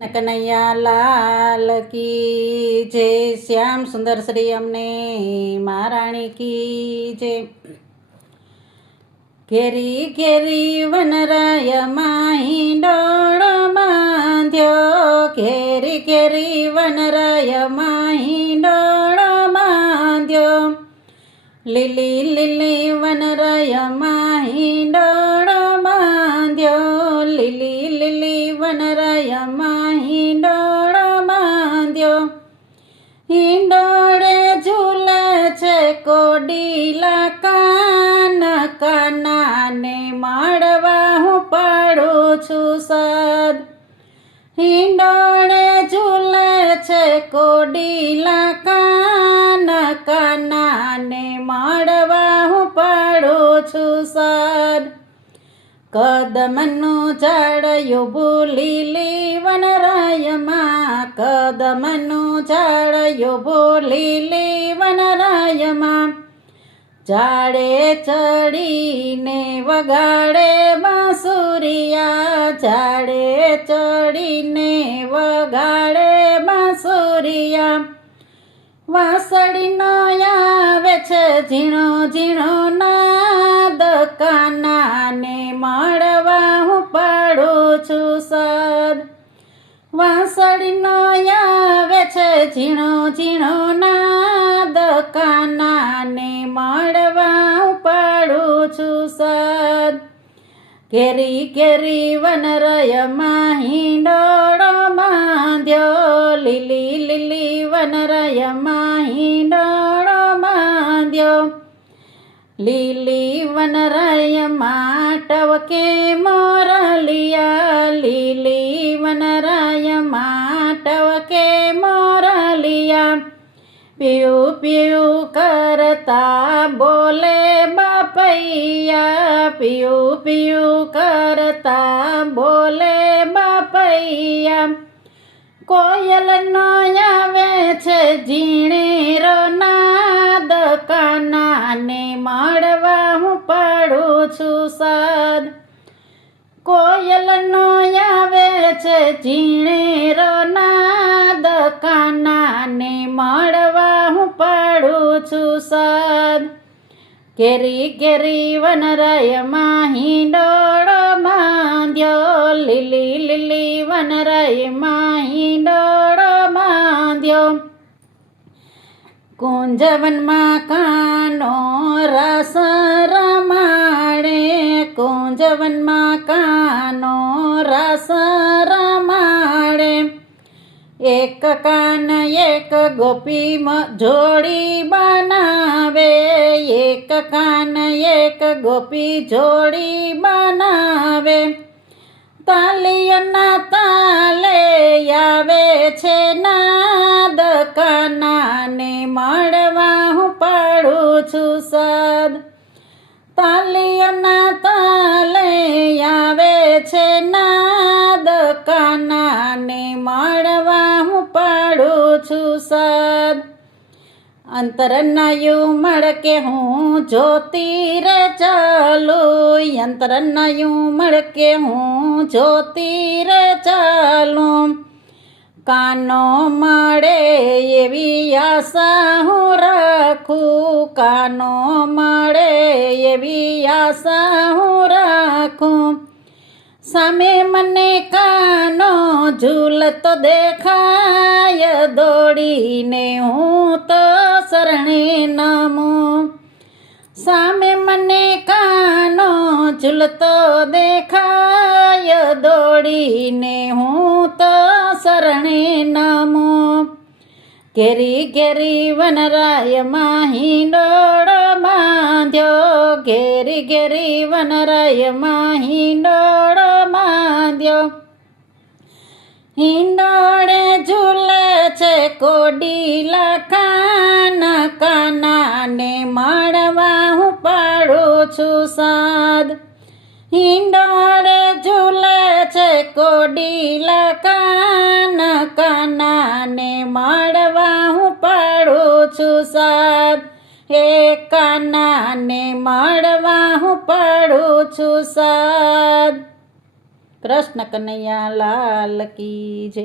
કનૈયા લાલ કી જય, શ્યામ સુંદર શ્રી અમને મહારાણી કી જય. ઘેરી ઘેરી વનરાય માહી ડોળો બાંધ્યો, ઘેરી ઘેરી વનરાય માહી ડોળો બાંધ્યો, લીલી લીલી વનરાય માહી ડોળો બાંધ્યો, લીલી લીલી વનરાય માહી ડોળો બાંધ્યો. હિંડોળે ઝૂલે છે કોડીલા કાન, કાનાને માળવા હું પાડું છું સાદ. હિંડોળે ઝૂલે છે કોડીલા કાન, કાનાને માળવા હું પાડું છું સાદ. કદમનું ઝાડયું ભૂલીલી વનરાયમાં, કદમનું ઝાડયું ભૂલીલી વનરાયમાં, ઝાડે ચડીને વગાડે બાંસુરિયા, ઝાડે ચડીને વગાડે બાંસુરિયા. વાંસળીનો આવે છે ઝીણો ઝીણો નાદ, કાનાને મળવા હું પાડું છું સાદ. વાંસળીનો આવે છે ઝીણો ઝીણો નાદ, કાનાને મળવા હું પાડું છું સાદ. ઘેરી ઘેરી વનરાય માહી ડોળો બાંધ્યો, લીલી લીલી વનરાય માહી ડોળો બાંધ્યો, લીલી વનરાય માટવકે મોરલિયા, લીલી વનરાય માટવકે મોરલિયા. પીયું પીયું કરતા બોલે બાપૈયા, પીયું પીયું કરતા બોલે બાપૈયા. કોયલનો આવે છે ઝીણેરો નાદ, કાનાને મળવા હું પાડું છું સાદ. કોયલનો આવે છે ઝીણેરો નાદ, કાનાને મળવા હું પાડું છું સાદ. ઘેરી ઘેરી વનરાય માહી ડોળો બાંધ્યો, લીલી લીલી વનરાય માહી ડોળો બાંધ્યો. કુંજવનમાં કાનો રાસ રમાડે, કુંજવનમાં કાનો રાસ રમાડે. એક કાન એક ગોપી જોડી બનાવે, એક કાન એક ગોપી જોડી બનાવે. તાલીઓના તાલે આવે છે નાદ, કાનાને મળવા હું પાડું છું સાદ. તાલીઓના તાલે આવે છે નાદ, કાનાને મળવા હું પાડું છું સાદ. અંતરનાયું મળકે હું જોતી રે ચાલું, અંતરનાયું મળકે હું જોતી રે ચાલું. કાનો મળે એવી આશા હું રાખું, કાનો મળે એવી આશા હું રાખું. સામે મને કાનો ઝૂલતો દેખાય, દોડીને હું તો શરણે નમું. સામે મને કાનો ઝૂલતો દેખાય, દોડીને હું તો શરણે નમું. ઘેરી ઘેરી વનરાય માહી ડોળો બાંધ્યો, ઘેરી ઘેરી વનરાય માહી ડોળો બાંધ્યો. હિંડોળે ઝૂલે છે કોડીલા કાન, કાનાને મળવા હું પાડું છું સાદ. હિંડોળે ઝૂલે છે કોડીલા કાન, કાનાને મળવા હું પાડું છું સાદ. હે કાનાને મળવા હું પાડું છું સાદ. કૃષ્ણ કનૈયા લાલ કી જય.